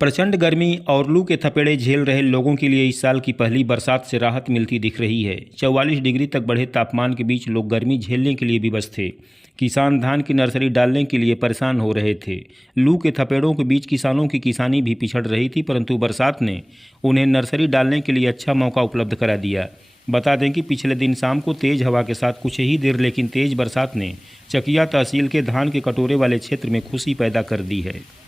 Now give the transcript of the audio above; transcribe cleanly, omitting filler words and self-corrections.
प्रचंड गर्मी और लू के थपेड़े झेल रहे लोगों के लिए इस साल की पहली बरसात से राहत मिलती दिख रही है। 44 डिग्री तक बढ़े तापमान के बीच लोग गर्मी झेलने के लिए विवश थे। किसान धान की नर्सरी डालने के लिए परेशान हो रहे थे। लू के थपेड़ों के बीच किसानों की किसानी भी पिछड़ रही थी, परंतु बरसात ने उन्हें नर्सरी डालने के लिए अच्छा मौका उपलब्ध करा दिया। बता दें कि पिछले दिन शाम को तेज हवा के साथ कुछ ही देर लेकिन तेज बरसात ने चकिया तहसील के धान के कटोरे वाले क्षेत्र में खुशी पैदा कर दी है।